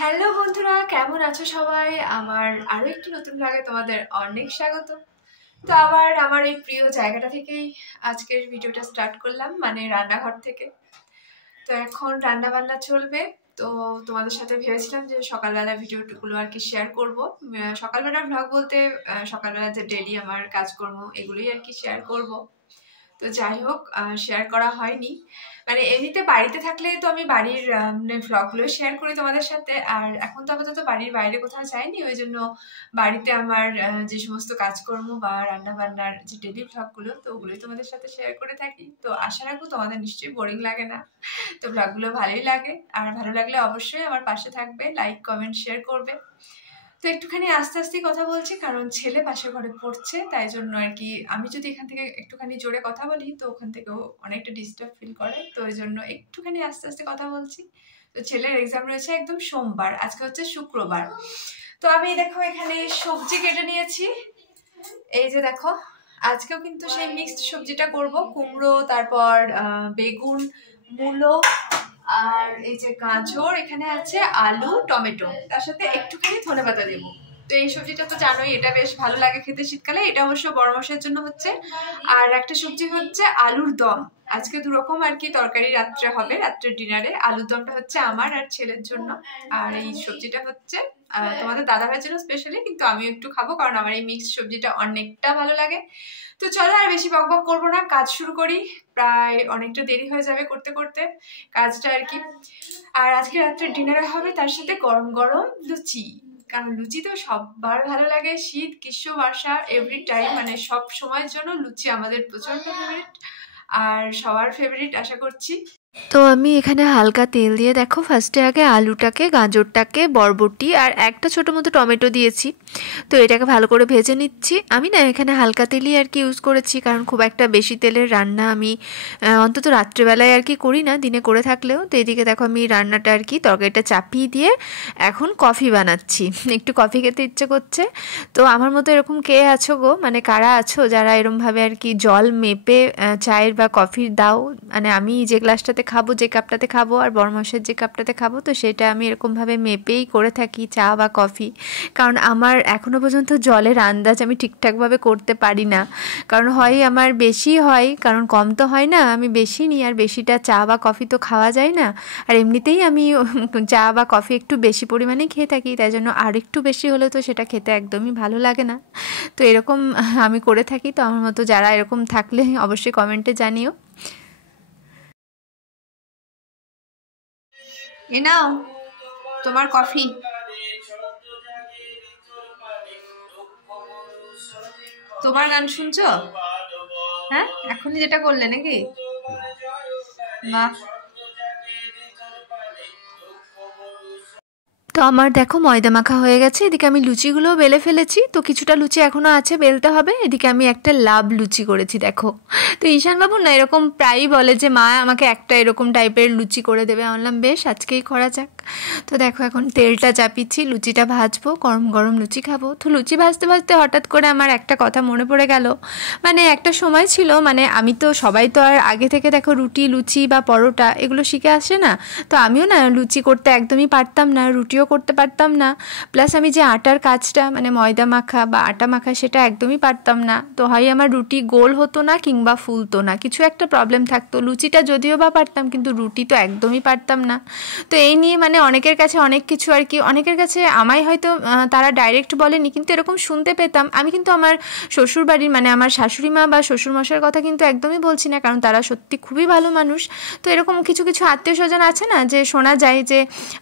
Hello বন্ধুরা, কেমন আছো সবাই? আমার আরো একটি নতুন ব্লগে তোমাদের অনেক স্বাগত। তো আবার আমার এই প্রিয় জায়গাটা থেকেই আজকের ভিডিওটা স্টার্ট করলাম, মানে রান্নাঘর থেকে। তো এখন রান্না বান্না চলবে। তো তোমাদের সাথে ভেবেছিলাম যে সকালবেলা ভিডিওগুলো আর কি শেয়ার করবো। সকালবেলার ব্লগ বলতে সকালবেলা যে ডেইলি আমার কাজকর্ম এগুলোই আর কি শেয়ার করব। তো যাই হোক, শেয়ার করা হয়নি। মানে এমনিতে বাড়িতে থাকলে তো আমি বাড়ির ভ্লগগুলো শেয়ার করি তোমাদের সাথে। আর এখন তো আপাতত বাড়ির বাইরে কোথাও যাইনি, ওই জন্য বাড়িতে আমার যে সমস্ত কাজকর্ম বা রান্না বান্নার যে ডেলি ভ্লগগুলো, তো ওগুলোই তোমাদের সাথে শেয়ার করে থাকি। তো আশা রাখবো তোমাদের নিশ্চয়ই বোরিং লাগে না, তো ভ্লগগুলো ভালোই লাগে। আর ভালো লাগলে অবশ্যই আমার পাশে থাকবে, লাইক কমেন্ট শেয়ার করবে। তো একটুখানি আস্তে আস্তে কথা বলছি, কারণ ছেলে পাশের ঘরে পড়ছে, তাই জন্য আর কি। আমি যদি এখান থেকে একটুখানি জোরে কথা বলি তো ওখান থেকেও অনেকটা ডিস্টার্ব ফিল করে, তো ওই জন্য একটুখানি আস্তে আস্তে কথা বলছি। তো ছেলের এক্সাম রয়েছে একদম সোমবার, আজকে হচ্ছে শুক্রবার। তো আমি দেখো এখানে সবজি কেটে নিয়েছি, এই যে দেখো। আজকেও কিন্তু সেই মিক্সড সবজিটা করব, কুমড়ো, তারপর বেগুন, মূলো, আর এই যে গাজর, এখানে আছে আলু, টমেটো, তার সাথে একটুখানি ধনেপাতা দেবো। তো এই সবজিটা তো জানোই, এটা বেশ ভালো লাগে খেতে শীতকালে। এটা অবশ্য বড় মশাইয়ের জন্য হচ্ছে। আর একটা সবজি হচ্ছে আলুর দম। আজকে দুরকম আর কি তরকারি রাত্রে হবে, রাত্রের ডিনারে। আলুর দমটা হচ্ছে আমার আর ছেলের জন্য, আর এই সবজিটা হচ্ছে তোমাদের দাদাভাইয়ের জন্য স্পেশালি, কিন্তু আমিও একটু খাবো, কারণ আমার এই মিক্সড সবজিটা অনেকটা ভালো লাগে। তো চলো আর বেশি বকবক করবো না, কাজ শুরু করি। প্রায় অনেকটা দেরি হয়ে যাবে করতে করতে কাজটা আর কি। আর আজকে রাত্রে ডিনারে হবে তার সাথে গরম গরম লুচি, কারণ লুচি তো সবার ভালো লাগে। শীত, গ্রীষ্ম, বর্ষা, এভরি টাইম, মানে সব সময়ের জন্য লুচি আমাদের প্রচন্ড ফেভারিট, আর সবার ফেভারিট আশা করছি। তো আমি এখানে হালকা তেল দিয়ে দেখো ফার্স্টে আগে আলুটাকে, গাজরটাকে, বরবটি আর একটা ছোটো মতো টমেটো দিয়েছি। তো এটাকে ভালো করে ভেজে নিচ্ছি। আমি না এখানে হালকা তেলই আর কি ইউজ করেছি, কারণ খুব একটা বেশি তেলের রান্না আমি অন্তত রাত্রেবেলায় আর কি করি না, দিনে করে থাকলেও। তো এদিকে দেখো আমি রান্নাটা আর কি তরকারিটা চাপিয়ে দিয়ে এখন কফি বানাচ্ছি। একটু কফি খেতে ইচ্ছে করছে। তো আমার মতো এরকম কে আছো গো, মানে কারা আছো যারা এরমভাবে আর কি জল মেপে চায়ের বা কফির দাও? মানে আমি যে গ্লাসটাতে খাবো, যে কাপটাতে খাবো, আর বড়মশের যে কাপটাতে খাবো, তো সেটা আমি এরকমভাবে মেপেই করে থাকি চা বা কফি। কারণ আমার এখনও পর্যন্ত জলের আন্দাজ আমি ঠিকঠাকভাবে করতে পারি না, কারণ হয় আমার বেশি হয়, কারণ কম তো হয় না, আমি বেশি নিই, আর বেশিটা চা বা কফি তো খাওয়া যায় না। আর এমনিতেই আমি চা বা কফি একটু বেশি পরিমাণেই খেয়ে থাকি, তাই জন্য আর একটু বেশি হলে তো সেটা খেতে একদমই ভালো লাগে না। তো এরকম আমি করে থাকি। তো আমার মতো যারা এরকম থাকলে অবশ্যই কমেন্টে জানিও। এ নাও তোমার কফি। তোমার গান শুনছো? হ্যাঁ, এখনই যেটা করলে নাকি? বাহ। তো আমার দেখো ময়দা মাখা হয়ে গেছে, এদিকে আমি লুচিগুলোও বেলে ফেলেছি। তো কিছুটা লুচি এখনও আছে, বেলতে হবে। এদিকে আমি একটা লাভ লুচি করেছি দেখো। তো ঈশানবাবু না এরকম প্রায়ই বলে যে মা আমাকে একটা এরকম টাইপের লুচি করে দেবে। আমি বললাম বেশ, আজকেই করা যাক। তো দেখো এখন তেলটা চাপিয়েছি, লুচিটা ভাজবো, গরম গরম লুচি খাবো। তো লুচি ভাজতে ভাজতে হঠাৎ করে আমার একটা কথা মনে পড়ে গেল। মানে একটা সময় ছিল, মানে আমি তো, সবাই তো আর আগে থেকে দেখো রুটি, লুচি বা পরোটা এগুলো শিখে আসে না। তো আমিও না লুচি করতে একদমই পারতাম না, রুটিও করতে পারতাম না। প্লাস আমি যে আটার কাজটা, মানে ময়দা মাখা বা আটা মাখা, সেটা একদমই পারতাম না। তো হয় আমার রুটি গোল হতো না কিংবা ফুলতো না, কিছু একটা প্রবলেম থাকতো। লুচিটা যদিও বা পারতাম, কিন্তু রুটি তো একদমই পারতাম না। তো এই নিয়ে মানে অনেকের কাছে অনেক কিছু আর কি, অনেকের কাছে আমায় হয়তো তারা ডাইরেক্ট বলেনি, কিন্তু এরকম শুনতে পেতাম। আমি কিন্তু আমার শ্বশুর বাড়ির, মানে আমার শাশুড়ি মা বা শ্বশুরমশাইয়ের কথা কিন্তু একদমই বলছি না, কারণ তারা সত্যি খুবই ভালো মানুষ। তো এরকম কিছু কিছু আত্মীয় স্বজন আছে না, যে শোনা যায় যে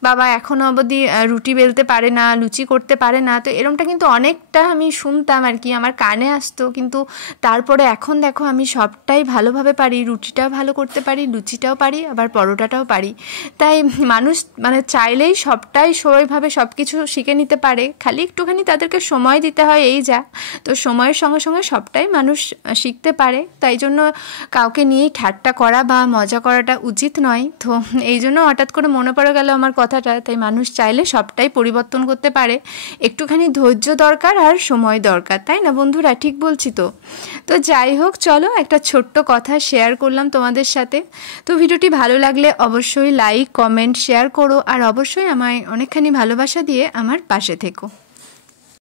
বাবা এখনও অবধি রুটি বেলতে পারে না, লুচি করতে পারে না। তো এরমটা কিন্তু অনেকটা আমি শুনতাম আর কি, আমার কানে আসতো। কিন্তু তারপরে এখন দেখো আমি সবটাই ভালোভাবে পারি, রুটিটাও ভালো করতে পারি, লুচিটাও পারি, আবার পরোটাটাও পারি। তাই মানুষ মানে চাইলেই সবটাই সবাইভাবে সব কিছু শিখে নিতে পারে, খালি একটুখানি তাদেরকে সময় দিতে হয়, এই যা। তো সময়ের সঙ্গে সঙ্গে সবটাই মানুষ শিখতে পারে, তাই জন্য কাউকে নিয়েই ঠাট্টা করা বা মজা করাটা উচিত নয়। তো এই জন্য হঠাৎ করে মনে পড়ে গেল আমার কথাটা। তাই মানুষ চাইলে সবটাই পরিবর্তন করতে পারে, একটুখানি ধৈর্য দরকার আর সময় দরকার, তাই না বন্ধুরা? ঠিক বলছি তো? তো যাই হোক, চলো একটা ছোট্ট কথা শেয়ার করলাম তোমাদের সাথে। তো ভিডিওটি ভালো লাগলে অবশ্যই লাইক, কমেন্ট, শেয়ার করো। আর অবশ্যই আমায় অনেকখানি ভালোবাসা দিয়ে আমার পাশে থেকো।